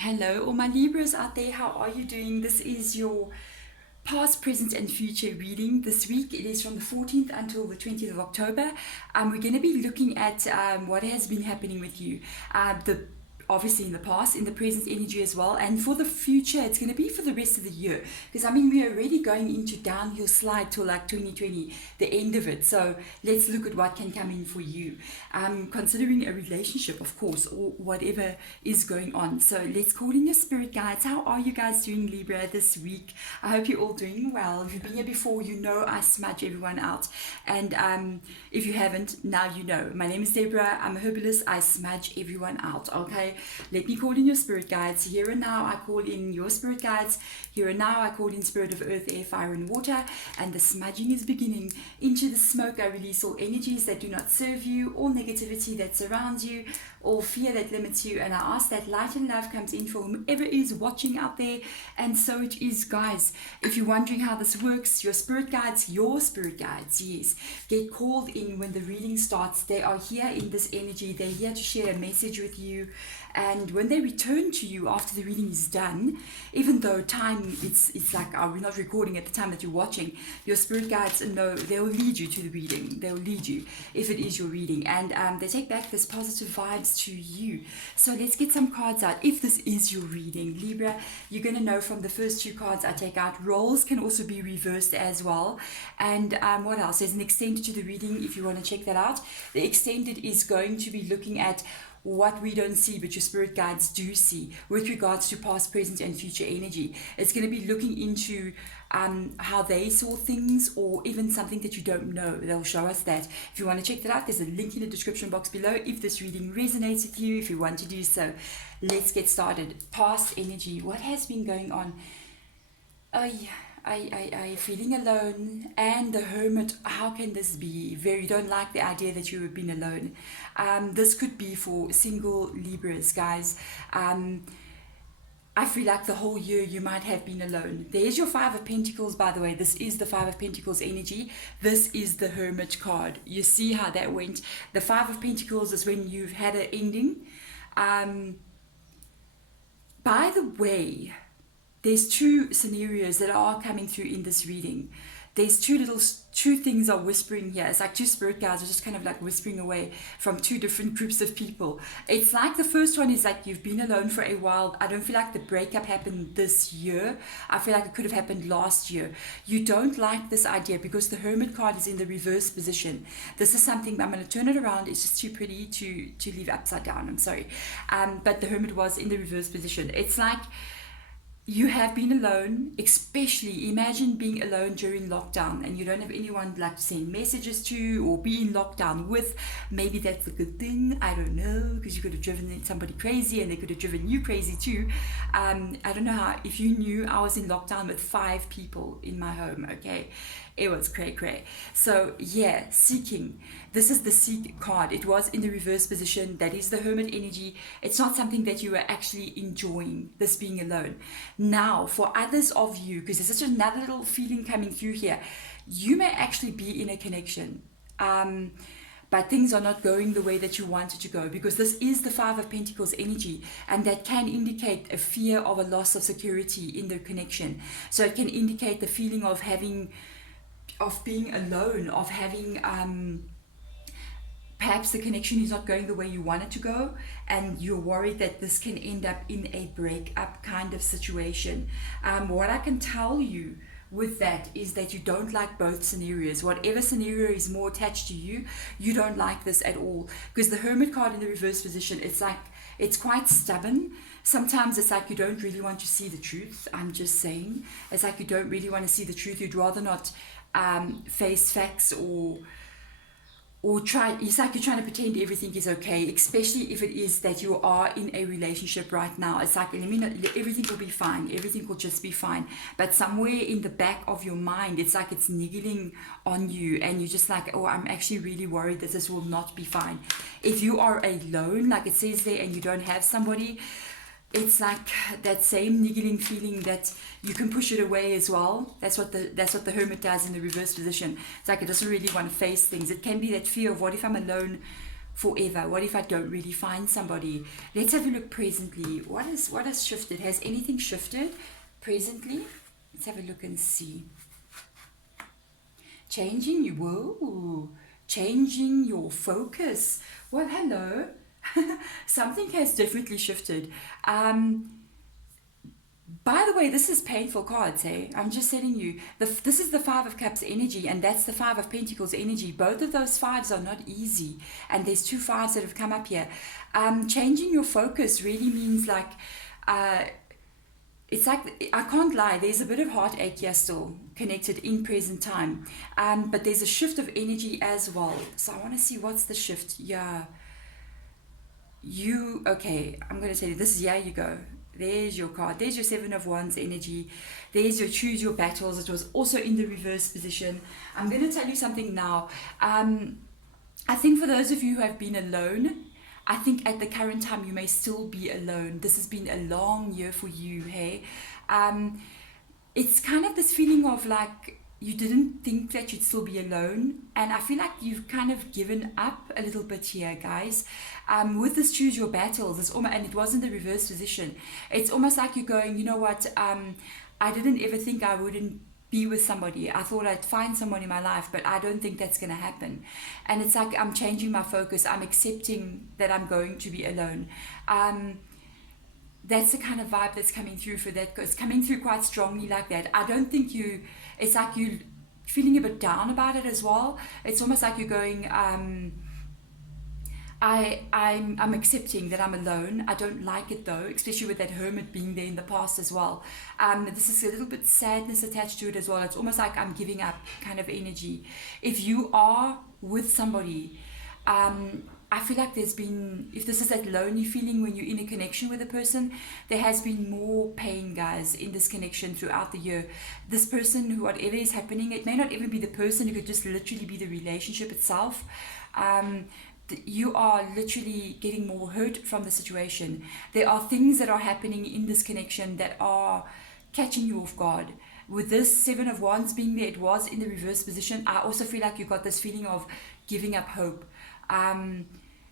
Hello, all my Libras out there. How are you doing? This is your past, present, and future reading this week. It is from the 14th until the 20th of October. We're going to be looking at what has been happening with you. The Obviously in the past, in the present energy as well, and for the future it's going to be for the rest of the year, because I mean we're already going into downhill slide till like 2020, the end of it. So let's look at what can come in for you, considering a relationship, of course, or whatever is going on. So let's call in your spirit guides. How are you guys doing, Libra, this week? I hope you're all doing well. If you've been here before, you know I smudge everyone out, and if you haven't, now you know. My name is Deborah. I'm a herbalist. I smudge everyone out. Okay, let me call in your spirit guides. Here and now I call in your spirit guides. Here and now I call in spirit of earth, air, fire and water. And the smudging is beginning. Into the smoke I release all energies that do not serve you, all negativity that surrounds you, all fear that limits you. And I ask that light and love comes in for whomever is watching out there. And so it is, guys. If you're wondering how this works, your spirit guides, yes, get called in when the reading starts. They are here in this energy. They're here to share a message with you. And when they return to you after the reading is done, even though time, it's like we're not recording at the time that you're watching, your spirit guides know they'll lead you to the reading. They'll lead you if it is your reading. And they take back this positive vibes to you. So let's get some cards out. If this is your reading, Libra, you're going to know from the first two cards I take out. Roles can also be reversed as well. And what else? There's an extended to the reading if you want to check that out. The extended is going to be looking at what we don't see but your spirit guides do see with regards to past, present and future energy. It's going to be looking into how they saw things, or even something that you don't know. They'll show us that. If you want to check that out, there's a link in the description box below if this reading resonates with you, if you want to do so. Let's get started. Past energy, what has been going on? I feeling alone, and the Hermit. How can this be? Very don't like the idea that you have been alone. This could be for single Libras, guys. I feel like the whole year you might have been alone. There's your Five of Pentacles, by the way. This is the Five of Pentacles energy. This is the Hermit card. You see how that went. The Five of Pentacles is when you've had an ending. By the way, there's two scenarios that are coming through in this reading. There's two things are whispering here. It's like two spirit guides are just kind of like whispering away from two different groups of people. It's like the first one is like you've been alone for a while. I don't feel like the breakup happened this year. I feel like it could have happened last year. You don't like this idea because the Hermit card is in the reverse position. This is something, I'm going to turn it around. It's just too pretty to leave upside down. I'm sorry. But the Hermit was in the reverse position. It's like you have been alone, especially imagine being alone during lockdown and you don't have anyone like to send messages to or be in lockdown with. Maybe that's a good thing. I don't know, because you could have driven somebody crazy and they could have driven you crazy too. I don't know how, if you knew I was in lockdown with 5 people in my home, okay? It was cray. So yeah, seeking. This is the seek card. It was in the reverse position. That is the Hermit energy. It's not something that you are actually enjoying, this being alone. Now, for others of you, because there's such another little feeling coming through here, you may actually be in a connection. But things are not going the way that you wanted to go, because this is the Five of Pentacles energy, and that can indicate a fear of a loss of security in the connection. So it can indicate the feeling of being alone, of having perhaps the connection is not going the way you want it to go, and you're worried that this can end up in a breakup kind of situation. What I can tell you with that is that you don't like both scenarios. Whatever scenario is more attached to you, you don't like this at all, because the Hermit card in the reverse position, it's like it's quite stubborn. Sometimes it's like you don't really want to see the truth. I'm just saying, it's like you don't really want to see the truth. You'd rather not face facts or try. It's like you're trying to pretend everything is okay, especially if it is that you are in a relationship right now. It's like, everything will be fine, everything will just be fine, but somewhere in the back of your mind it's like it's niggling on you, and you're just like, oh, I'm actually really worried that this will not be fine. If you are alone, like it says there, and you don't have somebody, it's like that same niggling feeling that you can push it away as well. That's what the Hermit does in the reverse position. It's like it doesn't really want to face things. It can be that fear of, what if I'm alone forever? What if I don't really find somebody? Let's have a look presently. What has shifted? Has anything shifted presently? Let's have a look and see. Changing your focus. Well, hello. Something has definitely shifted. By the way, this is painful cards, hey? I'm just telling you. This is the Five of Cups energy, and that's the Five of Pentacles energy. Both of those fives are not easy, and there's two fives that have come up here. Changing your focus really means like, it's like, I can't lie, there's a bit of heartache here still connected in present time. But there's a shift of energy as well. So I want to see what's the shift. Yeah. Okay, I'm going to tell you this. Yeah, you go. There's your card. There's your Seven of Wands energy. There's your choose your battles. It was also in the reverse position. I'm going to tell you something now. I think for those of you who have been alone, I think at the current time you may still be alone. This has been a long year for you, hey? It's kind of this feeling of like you didn't think that you'd still be alone. And I feel like you've kind of given up a little bit here, guys. With this choose your battles, it's almost, and it was in the reverse position. It's almost like you're going, you know what, I didn't ever think I wouldn't be with somebody. I thought I'd find someone in my life, but I don't think that's going to happen. And it's like I'm changing my focus. I'm accepting that I'm going to be alone. That's the kind of vibe that's coming through for that. It's coming through quite strongly like that. I don't think it's like you feeling a bit down about it as well. It's almost like you're going, I'm accepting that I'm alone. I don't like it though, especially with that hermit being there in the past as well. This is a little bit sadness attached to it as well. It's almost like I'm giving up kind of energy. If you are with somebody, I feel like if this is that lonely feeling when you're in a connection with a person, there has been more pain, guys, in this connection throughout the year. This person, who whatever is happening, it may not even be the person, it could just literally be the relationship itself. You are literally getting more hurt from the situation. There are things that are happening in this connection that are catching you off guard. With this Seven of Wands being there, it was in the reverse position. I also feel like you got this feeling of giving up hope.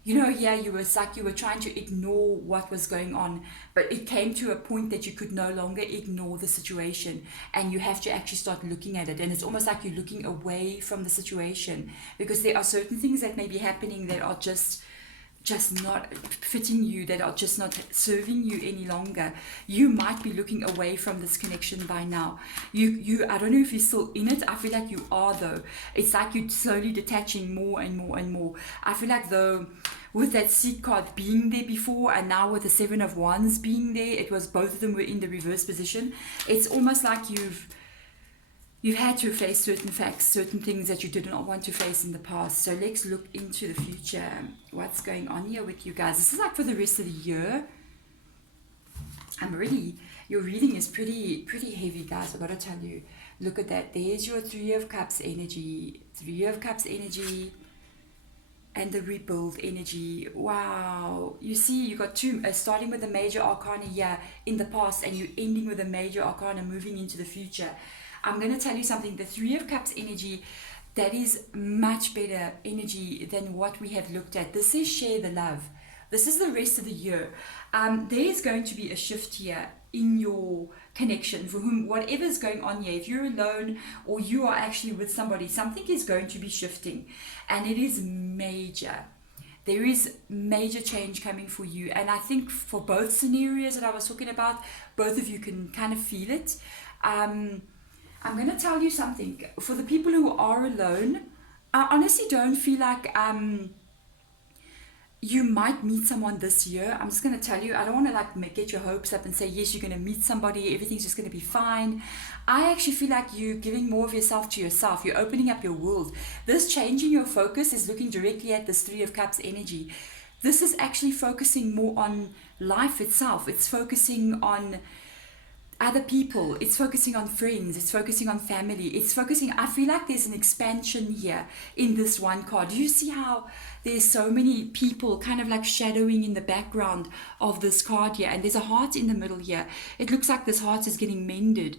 You were trying to ignore what was going on, but it came to a point that you could no longer ignore the situation, and you have to actually start looking at it. And it's almost like you're looking away from the situation, because there are certain things that may be happening that are just not fitting you, that are just not serving you any longer. You might be looking away from this connection by now. I don't know if you're still in it. I feel like you are though. It's like you're slowly detaching more and more and more. I feel like though, with that Seek card being there before, and now with the Seven of Wands being there, it was both of them were in the reverse position. It's almost like you've had to face certain facts, certain things that you did not want to face in the past. So let's look into the future. What's going on here with you guys? This is like for the rest of the year. Your reading is pretty heavy, guys. I've got to tell you. Look at that. There's your Three of Cups energy. Three of Cups energy. And the rebuild energy. Wow. You see, you got two, starting with the major arcana here in the past, and you ending with a major arcana moving into the future. I'm going to tell you something. The Three of Cups energy, that is much better energy than what we have looked at. This is share the love. This is the rest of the year. There is going to be a shift here in your connection for whom, whatever's going on here, if you're alone or you are actually with somebody, something is going to be shifting, and it is major. There is major change coming for you. And I think for both scenarios that I was talking about, both of you can kind of feel it. I'm going to tell you something. For the people who are alone, I honestly don't feel like you might meet someone this year. I'm just going to tell you, I don't want to like get your hopes up and say, yes, you're going to meet somebody, everything's just going to be fine. I actually feel like you're giving more of yourself to yourself. You're opening up your world. This changing your focus is looking directly at this Three of Cups energy. This is actually focusing more on life itself. It's focusing on other people, it's focusing on friends, it's focusing on family, it's focusing, I feel like there's an expansion here in this one card. Do you see how there's so many people kind of like shadowing in the background of this card here, and there's a heart in the middle here. It looks like this heart is getting mended.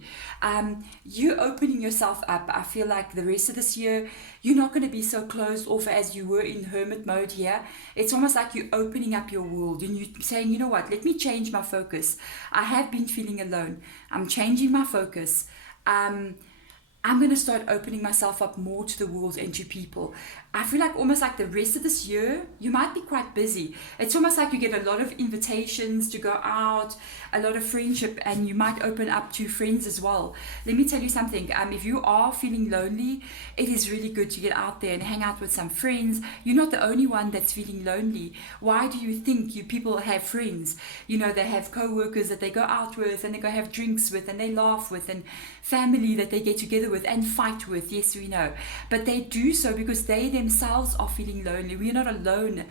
You're opening yourself up. I feel like the rest of this year, you're not going to be so closed off as you were in hermit mode here. It's almost like you're opening up your world and you're saying, you know what, let me change my focus. I have been feeling alone. I'm changing my focus. I'm going to start opening myself up more to the world and to people. I feel like almost like the rest of this year, you might be quite busy. It's almost like you get a lot of invitations to go out, a lot of friendship, and you might open up to friends as well. Let me tell you something. If you are feeling lonely, it is really good to get out there and hang out with some friends. You're not the only one that's feeling lonely. Why do you think you people have friends? You know, they have co-workers that they go out with and they go have drinks with and they laugh with, and family that they get together with and fight with. Yes, we know. But they do so because they themselves are feeling lonely. We're not alone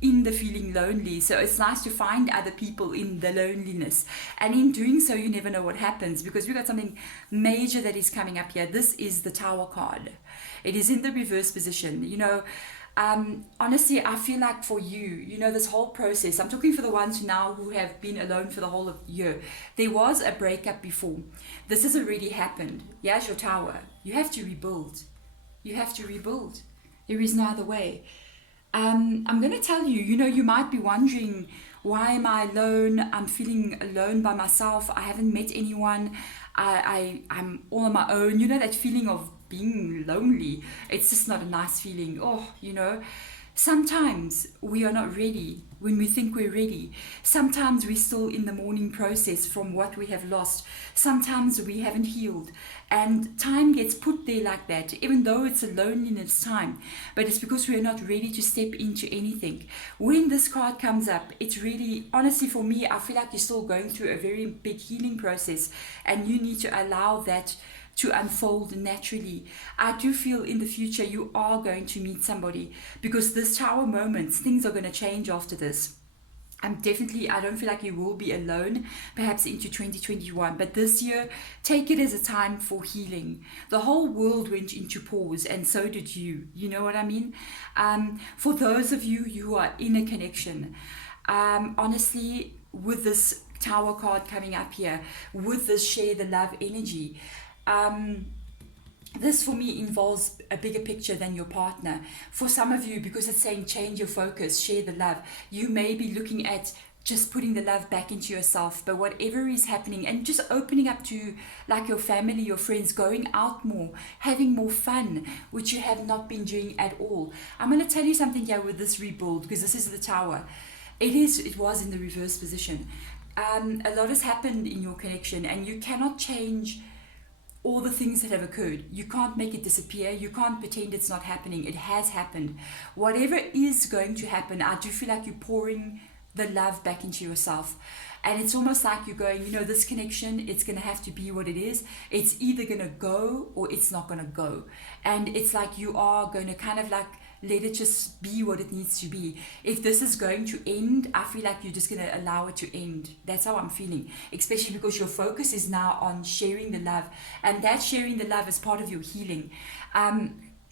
in the feeling lonely. So it's nice to find other people in the loneliness. And in doing so, you never know what happens, because we've got something major that is coming up here. This is the Tower card. It is in the reverse position. You know, honestly, I feel like for you, you know, this whole process, I'm talking for the ones now who have been alone for the whole of the year. There was a breakup before. This has already happened. Here's your Tower. You have to rebuild. You have to rebuild. There is no other way. I'm going to tell you, you know, you might be wondering, why am I alone? I'm feeling alone by myself. I haven't met anyone. I'm all on my own. You know, that feeling of being lonely. It's just not a nice feeling. Oh, you know, sometimes we are not ready when we think we're ready. Sometimes we're still in the mourning process from what we have lost. Sometimes we haven't healed. And time gets put there like that, even though it's a loneliness time. But it's because we're not ready to step into anything. When this card comes up, it's really, honestly for me, I feel like you're still going through a very big healing process. And you need to allow that to unfold naturally. I do feel in the future you are going to meet somebody, because this Tower moments, things are going to change after this. I don't feel like you will be alone, perhaps into 2021. But this year, take it as a time for healing. The whole world went into pause, and so did you. You know what I mean? For those of you who are in a connection, honestly, with this Tower card coming up here, with this share the love energy, this for me involves a bigger picture than your partner. For some of you, because it's saying change your focus, share the love, you may be looking at just putting the love back into yourself. But whatever is happening, and just opening up to like your family, your friends, going out more, having more fun, which you have not been doing at all. I'm going to tell you something here with this rebuild, because this is the Tower. It was in the reverse position. A lot has happened in your connection, and you cannot change all the things that have occurred. You can't make it disappear. You can't pretend it's not happening. It has happened. Whatever is going to happen, I do feel like you're pouring the love back into yourself. And it's almost like you're going, you know, this connection, it's going to have to be what it is. It's either going to go or it's not going to go. And it's like you are going to kind of like let it just be what it needs to be. If this is going to end, I feel like you're just going to allow it to end. That's how I'm feeling, especially because your focus is now on sharing the love, and that sharing the love is part of your healing.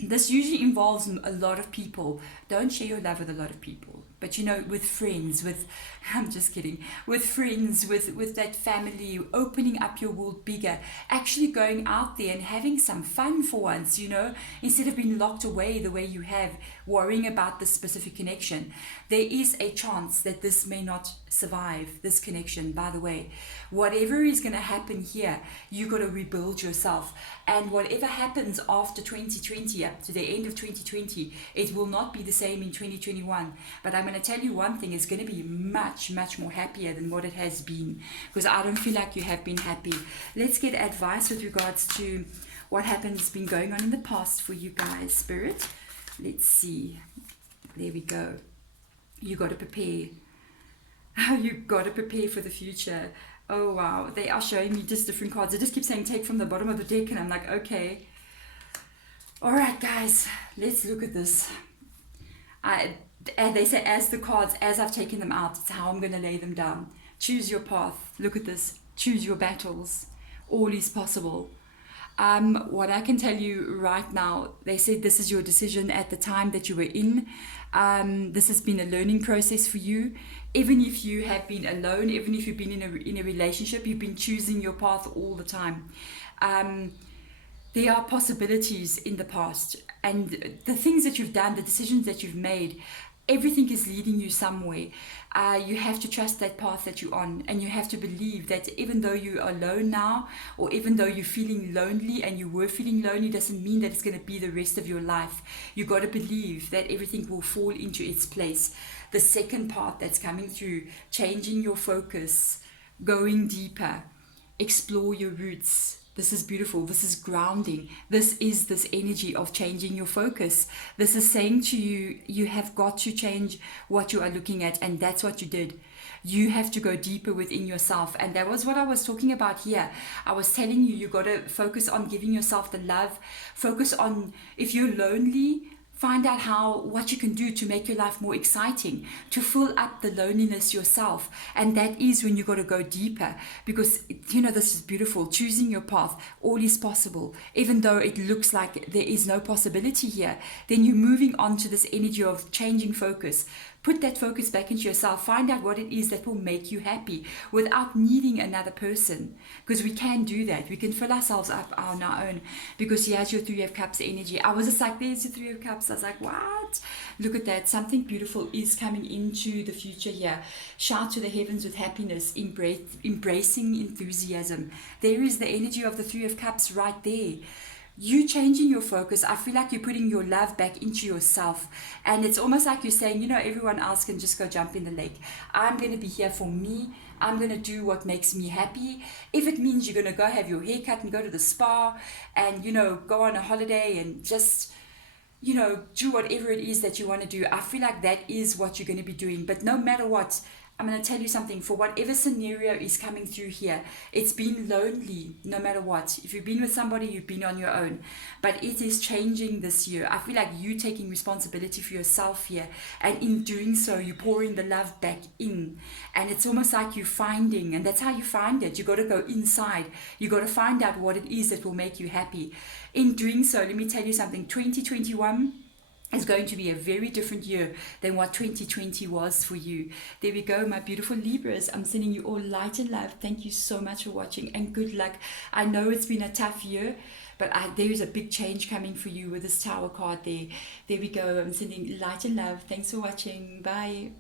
This usually involves a lot of people. Don't share your love with a lot of people, but you know, with friends, I'm just kidding, with friends, with that family, opening up your world bigger, actually going out there and having some fun for once, you know, instead of being locked away the way you have, worrying about this specific connection. There is a chance that this may not survive, this connection, by the way. Whatever is going to happen here, you got to rebuild yourself. And whatever happens after 2020, up to the end of 2020, it will not be the same in 2021. But I'm going to tell you one thing, it's going to be much more happier than what it has been, because I don't feel like you have been happy. Let's get advice with regards to what has been going on in the past for you guys, Spirit. Let's see. There we go. You got to prepare. You got to prepare for the future. Oh wow, they are showing me just different cards. It just keeps saying take from the bottom of the deck, and I'm like, okay. All right, guys, let's look at this. And they say, as I've taken them out, it's how I'm going to lay them down. Choose your path. Look at this. Choose your battles. All is possible. What I can tell you right now, they said this is your decision at the time that you were in. This has been a learning process for you. Even if you have been alone, even if you've been in a relationship, you've been choosing your path all the time. There are possibilities in the past, and the things that you've done, the decisions that you've made, everything is leading you somewhere. You have to trust that path that you're on, and you have to believe that even though you're alone now, or even though you're feeling lonely and you were feeling lonely, doesn't mean that it's going to be the rest of your life. You got to believe that everything will fall into its place. The second part that's coming through, changing your focus, going deeper, explore your roots. This is beautiful. This is grounding. This is this energy of changing your focus. This is saying to you, you have got to change what you are looking at, and that's what you did. You have to go deeper within yourself, and that was what I was talking about here. I was telling you, you got to focus on giving yourself the love. Focus on, if you're lonely, find out what you can do to make your life more exciting, to fill up the loneliness yourself. And that is when you got to go deeper, because this is beautiful. Choosing your path, all is possible. Even though it looks like there is no possibility here, then you're moving on to this energy of changing focus. Put that focus back into yourself. Find out what it is that will make you happy without needing another person. Because we can do that. We can fill ourselves up on our own. Because here's your Three of Cups energy. I was just like, there's your Three of Cups. I was like, what? Look at that. Something beautiful is coming into the future here. Shout to the heavens with happiness. Embracing enthusiasm. There is the energy of the Three of Cups right there. You changing your focus, I feel like you're putting your love back into yourself, and it's almost like you're saying, everyone else can just go jump in the lake. I'm going to be here for me. I'm going to do what makes me happy. If it means you're going to go have your hair cut and go to the spa and go on a holiday and just do whatever it is that you want to do, I feel like that is what you're going to be doing. But no matter what, I'm going to tell you something. For whatever scenario is coming through here, it's been lonely no matter what. If you've been with somebody, you've been on your own. But it is changing this year. I feel like you taking responsibility for yourself here. And in doing so, you're pouring the love back in. And it's almost like you're finding, and that's how you find it. You got to go inside. You got to find out what it is that will make you happy. In doing so, let me tell you something. 2021 is going to be a very different year than what 2020 was for you. There we go, my beautiful Libras. I'm sending you all light and love. Thank you so much for watching, and good luck. I know it's been a tough year, but there is a big change coming for you with this Tower card there. There we go. I'm sending light and love. Thanks for watching. Bye.